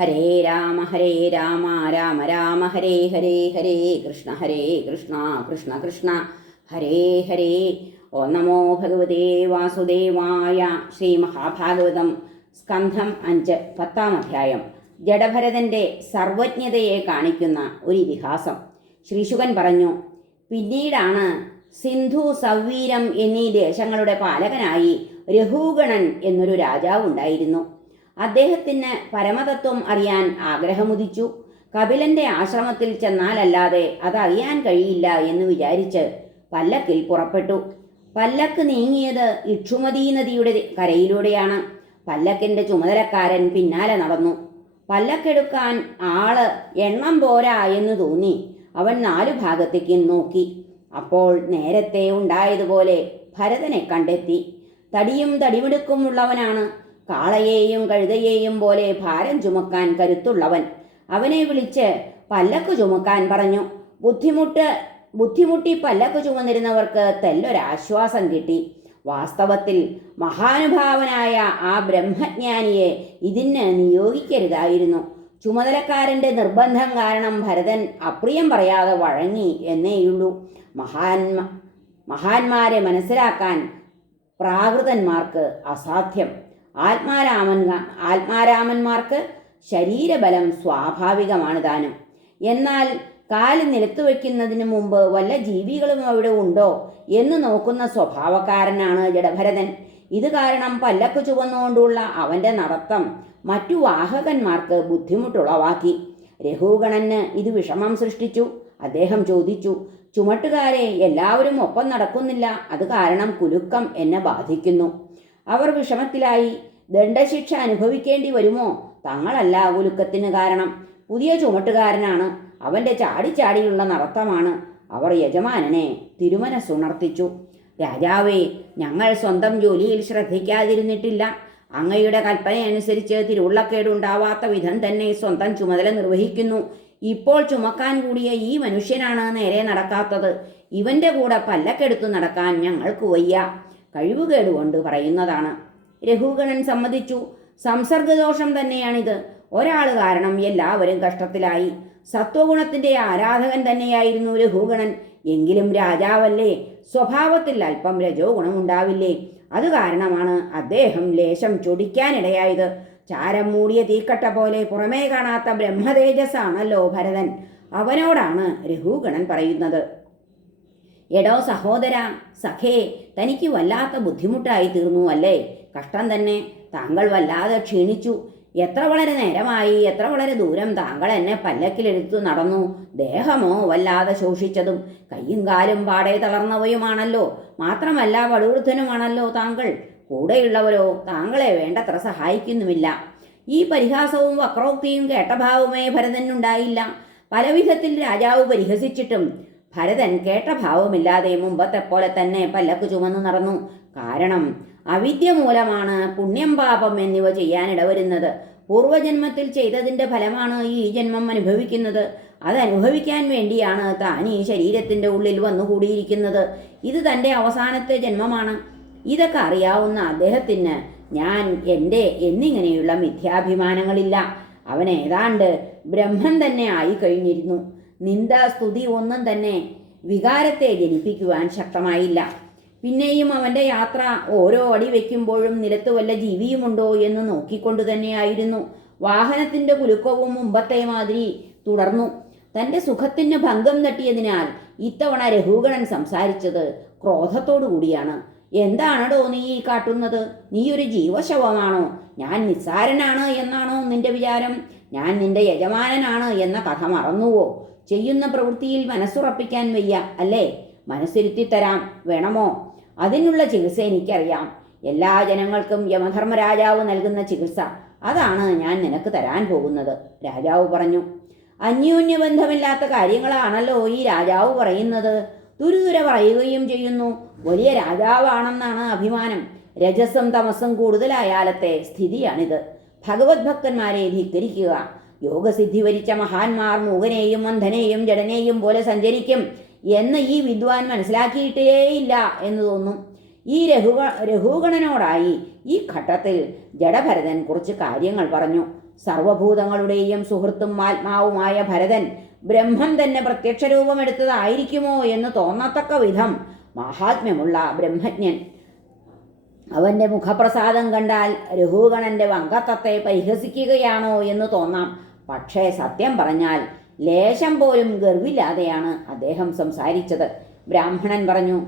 ഹരേ രാമ ഹരേ രാമ രാമ രാമ ഹരേ ഹരേ ഹരേ കൃഷ്ണ ഹരേ കൃഷ്ണ കൃഷ്ണ കൃഷ്ണ ഹരേ ഹരേ. ഓ നമോ ഭഗവതേ വാസുദേവായ ശ്രീ മഹാഭാഗവതം സ്കന്ധം അഞ്ച് പത്താം അധ്യായം. ജഡഭരതന്റെ സർവജ്ഞതയെ കാണിക്കുന്ന ഒരു ഇതിഹാസം. ശ്രീശുകൻ പറഞ്ഞു പിന്നീടാണ് സിന്ധു സൗവീരം എന്നീ ദേശങ്ങളുടെ പാലകനായി രഘൂഗണൻ എന്നൊരു രാജാവ് ഉണ്ടായിരുന്നു അദ്ദേഹത്തിന് പരമതത്വം അറിയാൻ ആഗ്രഹമുദിച്ചു. കപിലന്റെ ആശ്രമത്തിൽ ചെന്നാലല്ലാതെ അതറിയാൻ കഴിയില്ല എന്ന് വിചാരിച്ച് പല്ലക്കിൽ പുറപ്പെട്ടു. പല്ലക്ക് നീങ്ങിയത് ഇക്ഷുമതി നദിയുടെ കരയിലൂടെയാണ്. പല്ലക്കിന്റെ ചുമതലക്കാരൻ പിന്നാലെ നടന്നു. പല്ലക്കെടുക്കാൻ ആൾ എണ്ണം പോരാ എന്ന് തോന്നി. അവൻ നാലു ഭാഗത്തേക്ക് നോക്കി. അപ്പോൾ നേരത്തെ ഉണ്ടായതുപോലെ ഭരതനെ കണ്ടെത്തി. തടിയും തടിമിടുക്കുമുള്ളവനാണ് കാളയെയും കഴുതയെയും പോലെ ഭാരം ചുമക്കാൻ കരുത്തുള്ളവൻ. അവനെ വിളിച്ച് പല്ലക്ക് ചുമക്കാൻ പറഞ്ഞു. ബുദ്ധിമുട്ട് ബുദ്ധിമുട്ടി പല്ലക്ക് ചുമന്നിരുന്നവർക്ക് തെല്ലൊരാശ്വാസം കിട്ടി. വാസ്തവത്തിൽ മഹാനുഭാവനായ ആ ബ്രഹ്മജ്ഞാനിയെ ഇതിന് നിയോഗിക്കരുതായിരുന്നു. ചുമതലക്കാരന്റെ നിർബന്ധം കാരണം ഭരതൻ അപ്രിയം പറയാതെ വഴങ്ങി എന്നേയുള്ളൂ. മഹാന്മ മഹാന്മാരെ മനസ്സിലാക്കാൻ പ്രാകൃതന്മാർക്ക് അസാധ്യം. ആത്മാരാമൻ ആത്മാരാമന്മാർക്ക് ശരീരബലം സ്വാഭാവികമാണ് താനും. എന്നാൽ കാൽ നിലത്ത് വയ്ക്കുന്നതിന് മുമ്പ് വല്ല ജീവികളും അവിടെ ഉണ്ടോ എന്ന് നോക്കുന്ന സ്വഭാവക്കാരനാണ് ജഡഭരതൻ. ഇത് കാരണം പല്ലക്ക് ചുവന്നുകൊണ്ടുള്ള അവന്റെ നടത്തം മറ്റു വാഹകന്മാർക്ക് ബുദ്ധിമുട്ടുളവാക്കി. രഘുഗണന് ഇത് വിഷമം സൃഷ്ടിച്ചു. അദ്ദേഹം ചോദിച്ചു ചുമട്ടുകാരെ എല്ലാവരും ഒപ്പം നടക്കുന്നില്ല. അത് കാരണം കുലുക്കം എന്നെ ബാധിക്കുന്നു. അവർ വിഷമത്തിലായി ദണ്ഡശിക്ഷ അനുഭവിക്കേണ്ടി വരുമോ? തങ്ങളല്ല ഉലുക്കത്തിന് കാരണം. പുതിയ ചുമട്ടുകാരനാണ്. അവന്റെ ചാടിച്ചാടിയുള്ള നടത്തമാണ്. അവർ യജമാനനെ തിരുമനസ്സുണർത്തിച്ചു. രാജാവേ ഞങ്ങൾ സ്വന്തം ജോലിയിൽ ശ്രദ്ധിക്കാതിരുന്നിട്ടില്ല. അങ്ങയുടെ കൽപ്പനയനുസരിച്ച് തിരുവുള്ളക്കേടുണ്ടാവാത്ത വിധം തന്നെ സ്വന്തം ചുമതല നിർവഹിക്കുന്നു. ഇപ്പോൾ ചുമക്കാൻ കൂടിയ ഈ മനുഷ്യനാണ് നേരെ നടക്കാത്തത്. ഇവന്റെ കൂടെ പല്ലക്കെടുത്തു നടക്കാൻ ഞങ്ങൾക്ക് വയ്യ. കഴിവുകേട് കൊണ്ട് പറയുന്നതാണ്. രഘുഗണൻ സമ്മതിച്ചു. സംസർഗദോഷം തന്നെയാണിത്. ഒരാൾ കാരണം എല്ലാവരും കഷ്ടത്തിലായി. സത്വഗുണത്തിന്റെ ആരാധകൻ തന്നെയായിരുന്നു രഘുഗണൻ. എങ്കിലും രാജാവല്ലേ? സ്വഭാവത്തിൽ അല്പം രജോ ഗുണമുണ്ടാവില്ലേ? അത് കാരണമാണ് അദ്ദേഹം ലേശം ചൊടിക്കാനിടയായത്. ചാരം മൂടിയ തീക്കട്ട പോലെ പുറമേ കാണാത്ത ബ്രഹ്മതേജസ്സാണല്ലോ ഭരതൻ. അവനോടാണ് രഘുഗണൻ പറയുന്നത്. എടോ സഹോദര സഖേ തനിക്ക് വല്ലാത്ത ബുദ്ധിമുട്ടായി തീർന്നു അല്ലേ? കഷ്ടം തന്നെ. താങ്കൾ വല്ലാതെ ക്ഷീണിച്ചു. എത്ര വളരെ നേരമായി എത്ര വളരെ ദൂരം താങ്കൾ എന്നെ പല്ലക്കിലെടുത്തു നടന്നു. ദേഹമോ വല്ലാതെ ശോഷിച്ചതും കയ്യും കാലും പാടെ തളർന്നവയുമാണല്ലോ. മാത്രമല്ല വടുവൃദ്ധനുമാണല്ലോ താങ്കൾ. കൂടെയുള്ളവരോ താങ്കളെ വേണ്ടത്ര സഹായിക്കുന്നുമില്ല. ഈ പരിഹാസവും വക്രോക്തിയും കേട്ടഭാവമേ ഭരതനുണ്ടായില്ല. പലവിധത്തിൽ രാജാവ് പരിഹസിച്ചിട്ടും ഭരതൻ കേട്ട ഭാവമില്ലാതെ മുമ്പത്തെ പോലെ തന്നെ പല്ലക്ക് ചുമന്നു നടന്നു. കാരണം അവിദ്യ മൂലമാണ് പുണ്യം പാപം എന്നിവ ചെയ്യാനിടവരുന്നത്. പൂർവജന്മത്തിൽ ചെയ്തതിന്റെ ഫലമാണ് ഈ ജന്മം അനുഭവിക്കുന്നത്. അത് അനുഭവിക്കാൻ വേണ്ടിയാണ് താൻ ഈ ശരീരത്തിന്റെ ഉള്ളിൽ വന്നുകൂടിയിരിക്കുന്നത്. ഇത് തന്റെ അവസാനത്തെ ജന്മമാണ്. ഇതൊക്കെ അറിയാവുന്ന അദ്ദേഹത്തിന് ഞാൻ എന്റെ എന്നിങ്ങനെയുള്ള മിഥ്യാഭിമാനങ്ങളില്ല. അവൻ ഏതാണ്ട് ബ്രഹ്മൻ തന്നെ ആയി നിന്ദ സ്തുതി ഒന്നും തന്നെ വികാരത്തെ ജനിപ്പിക്കുവാൻ ശക്തമായില്ല. പിന്നെയും അവന്റെ യാത്ര ഓരോ അടി വയ്ക്കുമ്പോഴും നിലത്ത് വല്ല ജീവിയുമുണ്ടോ എന്ന് നോക്കിക്കൊണ്ടു തന്നെയായിരുന്നു. വാഹനത്തിന്റെ കുലുക്കവും മുമ്പത്തെ മാതിരി തുടർന്നു. തന്റെ സുഖത്തിന് ഭംഗം തട്ടിയതിനാൽ ഇത്തവണ രഘുഗണൻ സംസാരിച്ചത് ക്രോധത്തോടു കൂടിയാണ്. എന്താണടോ നീ ഈ കാട്ടുന്നത്? നീ ഒരു ജീവശവമാണോ? ഞാൻ നിസ്സാരനാണ് എന്നാണോ നിന്റെ വിചാരം? ഞാൻ നിന്റെ യജമാനനാണ് എന്ന കഥ മറന്നുവോ? ചെയ്യുന്ന പ്രവൃത്തിയിൽ മനസ്സുറപ്പിക്കാൻ വയ്യ അല്ലേ? മനസ്സിരുത്തി തരാം വേണമോ? അതിനുള്ള ചികിത്സ എനിക്കറിയാം. എല്ലാ ജനങ്ങൾക്കും യമധർമ്മരാജാവ് നൽകുന്ന ചികിത്സ. അതാണ് ഞാൻ നിനക്ക് തരാൻ പോകുന്നത് രാജാവ് പറഞ്ഞു. അന്യോന്യബന്ധമില്ലാത്ത കാര്യങ്ങളാണല്ലോ ഈ രാജാവ് പറയുന്നത്. ദുരിതുര പറയുകയും ചെയ്യുന്നു. വലിയ രാജാവാണെന്നാണ് അഭിമാനം. രജസം തമസം കൂടുതലായാലത്തെ സ്ഥിതിയാണിത്. ഭഗവത് ഭക്തന്മാരെ ധിക്കരിക്കുക. യോഗസിദ്ധി വരിച്ച മഹാന്മാർ മൂകനെയും അന്ധനെയും ജഡനെയും പോലെ സഞ്ചരിക്കും എന്ന് ഈ വിദ്വാൻ മനസ്സിലാക്കിയിട്ടേയില്ല എന്ന് തോന്നും. ഈ രഘുഗ രഘുഗണനോടായി ഈ ഘട്ടത്തിൽ ജഡഭരതൻ കുറച്ച് കാര്യങ്ങൾ പറഞ്ഞു. സർവഭൂതങ്ങളുടെയും സുഹൃത്തും ആത്മാവുമായ ഭരതൻ ബ്രഹ്മം തന്നെ പ്രത്യക്ഷ രൂപമെടുത്തതായിരിക്കുമോ എന്ന് തോന്നത്തക്ക വിധം മഹാത്മ്യമുള്ള ബ്രഹ്മജ്ഞൻ. അവന്റെ മുഖപ്രസാദം കണ്ടാൽ രഘുഗണന്റെ വങ്കത്തത്തെ പരിഹസിക്കുകയാണോ എന്ന് തോന്നാം. പക്ഷേ സത്യം പറഞ്ഞാൽ ലേശം പോലും ഗർവില്ലാതെയാണ് അദ്ദേഹം സംസാരിച്ചത്. ബ്രാഹ്മണൻ പറഞ്ഞു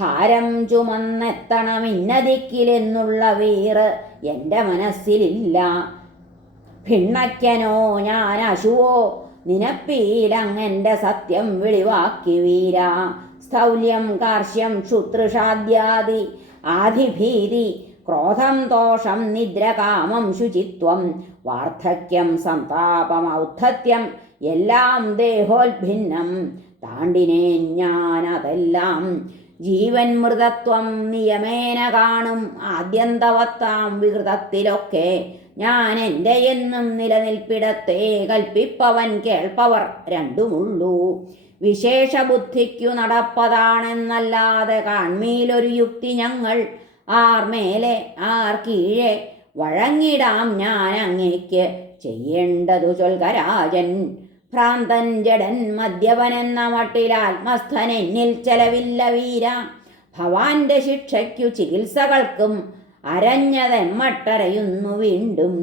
ഭാരം ചുമന്നെത്തണം ഇന്നതിക്കിലെന്നുള്ള വീറ് എന്റെ മനസ്സിലില്ല. ഭിണ്ണയ്ക്കനോ ഞാൻ അശുവോ നിനപ്പീലങ്ങെന്റെ സത്യം വിളിവാക്കി വീര. സ്ഥൗല്യം കാർഷ്യം ശുത്രുഷാദ്യാദി ആധിഭീതി ക്രോധം ദോഷം നിദ്രകാമം ശുചിത്വം വാർദ്ധക്യം സന്താപം ഔദ്ധത്യം എല്ലാം ദേഹോൽഭിന്നം താണ്ടിനേ ഞാനതെല്ലാം ജീവൻ മൃതത്വം നിയമേന കാണും ആദ്യന്തവത്താം വികൃതത്തിലൊക്കെ ഞാൻ എന്റെ എന്നും നിലനിൽപ്പിടത്തെ കൽപ്പിപ്പവൻ കേൾപ്പവർ രണ്ടുമുള്ളൂ. വിശേഷ ബുദ്ധിക്കു നടപ്പതാണെന്നല്ലാതെ കാൺമീലൊരു യുക്തി ഞങ്ങൾ ആർ മേലെ ആർ കീഴെ. വഴങ്ങിടാം ഞാൻ അങ്ങേക്ക് ചെയ്യേണ്ടതു ചൊൽകരാജൻ. ഭ്രാന്തൻ ജഡൻ മദ്യപനെന്ന മട്ടിൽ ആത്മസ്ഥൻ എന്നിൽ ചെലവില്ല വീര. ഭവാന്റെ ശിക്ഷയ്ക്കു ചികിത്സകൾക്കും അരഞ്ഞതെമ്മട്ടരയുന്നു വീണ്ടും.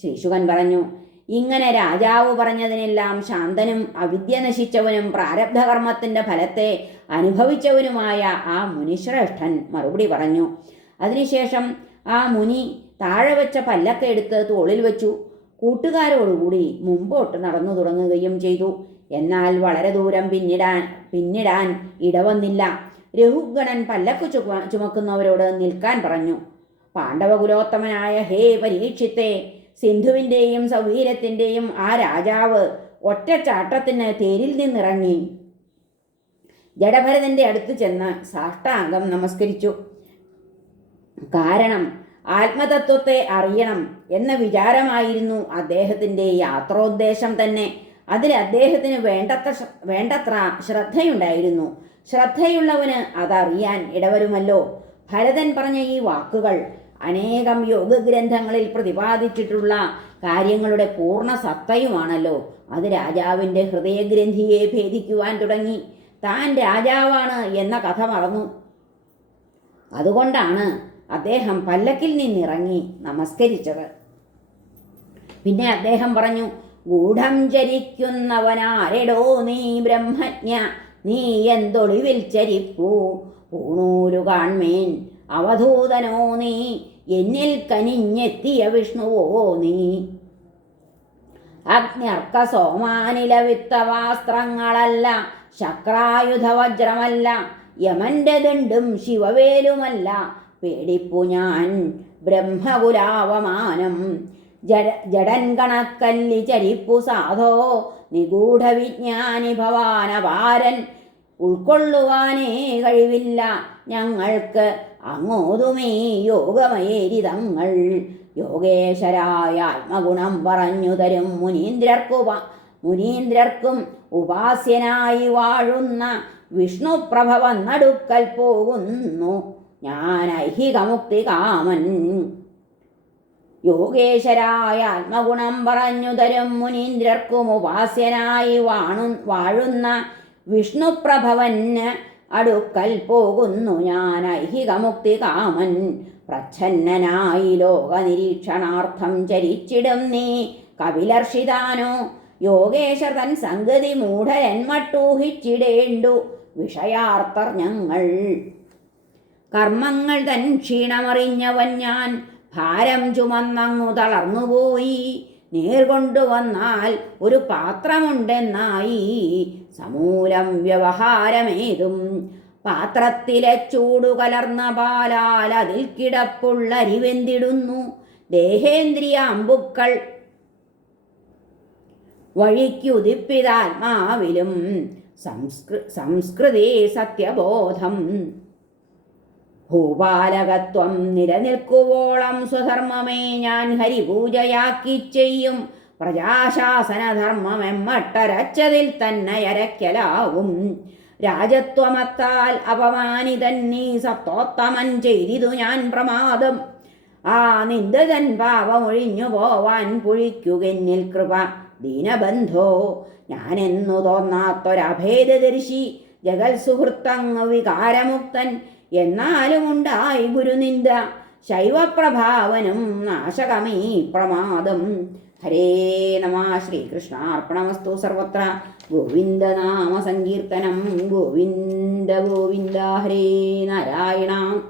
ശ്രീശുഖൻ പറഞ്ഞു ഇങ്ങനെ രാജാവ് പറഞ്ഞതിനെല്ലാം ശാന്തനും അവിദ്യ നശിച്ചവനും പ്രാരബ്ധകർമ്മത്തിന്റെ ഫലത്തെ അനുഭവിച്ചവനുമായ ആ മുനിശ്രേഷ്ഠൻ മറുപടി പറഞ്ഞു അതിനുശേഷം ആ മുനി താഴെ വെച്ച പല്ലൊക്കെ എടുത്ത് തോളിൽ വെച്ചു. കൂട്ടുകാരോടുകൂടി മുമ്പോട്ട് നടന്നു തുടങ്ങുകയും ചെയ്തു. എന്നാൽ വളരെ ദൂരം പിന്നിടാൻ പിന്നിടാൻ ഇടവന്നില്ല. രഘുഗണൻ പല്ലക്ക് ചുമ ചുമക്കുന്നവരോട് നിൽക്കാൻ പറഞ്ഞു. പാണ്ഡവകുലോത്തമനായ ഹേ പരീക്ഷിത്തെ സിന്ധുവിന്റെയും സൗഹീരത്തിന്റെയും ആ രാജാവ് ഒറ്റച്ചാട്ടത്തിന് തേരിൽ നിന്നിറങ്ങി. ജഡഭരതന്റെ അടുത്ത് ചെന്ന് സാഷ്ടാംഗം നമസ്കരിച്ചു. കാരണം ആത്മതത്വത്തെ അറിയണം എന്ന വിചാരമായിരുന്നു അദ്ദേഹത്തിന്റെ യാത്രോദ്ദേശം തന്നെ. അതിൽ അദ്ദേഹത്തിന് വേണ്ടത്ര വേണ്ടത്ര ശ്രദ്ധയുണ്ടായിരുന്നു. ശ്രദ്ധയുള്ളവന് അതറിയാൻ ഇടവരുമല്ലോ. ഭരതൻ പറഞ്ഞ ഈ വാക്കുകൾ അനേകം യോഗ ഗ്രന്ഥങ്ങളിൽ പ്രതിപാദിച്ചിട്ടുള്ള കാര്യങ്ങളുടെ പൂർണ സത്തയുമാണല്ലോ. അത് രാജാവിന്റെ ഹൃദയഗ്രന്ഥിയെ ഭേദിക്കുവാൻ തുടങ്ങി. താൻ രാജാവാണ് എന്ന കഥ മറന്നു. അതുകൊണ്ടാണ് അദ്ദേഹം പല്ലക്കിൽ നിന്നിറങ്ങി നമസ്കരിച്ചത്. പിന്നെ അദ്ദേഹം പറഞ്ഞു ഗൂഢം ചരിക്കുന്നവനാരെടോ നീ ബ്രഹ്മജ്ഞ? നീ എന്തൊളിവിൽ ചരിപ്പൂ? പൂണൂരു കാൺമേൻ അവധൂതനോ നീ? എന്നിൽ കനിഞ്ഞെത്തിയ വിഷ്ണുവോ നീ? അഗ്ന്യർക്ക സോമാനില വിത്തവാസ്ത്രങ്ങളല്ല ശക്രായുധ വജ്രമല്ല യമന്റെ ദണ്ടും ശിവവേലുമല്ല പേടിപ്പു ഞാൻ ബ്രഹ്മകുലാവമാനം ജഡ ജഡൻ കണക്കല്ലി ചരിപ്പു സാധോ നിഗൂഢ വിജ്ഞാനി ഭവാനപാരൻ ഉൾക്കൊള്ളുവാനേ കഴിവില്ല ഞങ്ങൾക്ക് അങ്ങോതുമേ യോഗമേരിതങ്ങൾ യോഗേശ്വരായ ആത്മഗുണം പറഞ്ഞു തരും മുനീന്ദ്രർക്കു മുനീന്ദ്രർക്കും ഉപാസ്യനായി വാഴുന്ന വിഷ്ണുപ്രഭ നടുക്കൽ പോകുന്നു. ഞാൻ കാമൻ യോഗേശ്വരായ ആത്മഗുണം പറഞ്ഞു തരും മുനീന്ദ്രർക്കും ഉപാസ്യനായി വാണു വാഴുന്ന വിഷ്ണുപ്രഭവന് അടുക്കൽ പോകുന്നു ഞാൻ ഐഹികമുക്തി കാമൻ പ്രച്ഛന്നനായി ലോകനിരീക്ഷണാർത്ഥം ചരിച്ചിടും നീ. കപിലർഷിതാനോ യോഗേശ്വർ തൻ സംഗതി മൂഢരന്മട്ടൂഹിച്ചിടേണ്ടു. വിഷയാർത്ഥർ ഞങ്ങൾ കർമ്മങ്ങൾ തൻ ക്ഷീണമറിഞ്ഞവൻ ഞാൻ. ഭാരം ചുമന്നങ്ങു തളർന്നുപോയി. നേർകൊണ്ടുവന്നാൽ ഒരു പാത്രമുണ്ടെന്നായി. സമൂലം വ്യവഹാരമേതും. പാത്രത്തിലെ ചൂടു കലർന്ന പാലാൽ അതിൽ കിടപ്പുള്ള അരിവെന്തിടുന്നു? ദേഹേന്ദ്രിയ അമ്പുക്കൾ വഴിക്കുതിപ്പിതാത്മാവിലും സംസ്കൃ സംസ്കൃതി സത്യബോധം. ഭൂപാലകത്വം നിലനിൽക്കുവോളം സ്വധർമ്മമേ ഞാൻ ഹരിപൂജയാക്കി ചെയ്യും. പ്രജാശാസനധർമ്മം എമ്മട്ടരച്ചതിൽ തന്നെ അരക്കലാവും രാജത്വമത്താൽ അപമാനിതൻ നീ സത്തോത്തമൻ ചെയ്തിതു ഞാൻ പ്രമാദം. ആ നിന്ദതൻ പാപമൊഴിഞ്ഞു പോവാൻ പുഴിക്കുകെന്നിൽ കൃപ. ദീനബന്ധോ ഞാനെന്നു തോന്നാത്തൊരഭേദദർശി. ജഗൽ വികാരമുക്തൻ. എന്നാലുമുണ്ടായി ഗുരുനിന്ദ. ശൈവപ്രഭാവനം നാശകമീ പ്രമാദം. ഹരേ നമ ശ്രീകൃഷ്ണാർപ്പണമസ്തു സർവത്ര. ഗോവിന്ദനാമ സങ്കീർത്തനം. ഗോവിന്ദ ഗോവിന്ദ ഹരേ നാരായണ.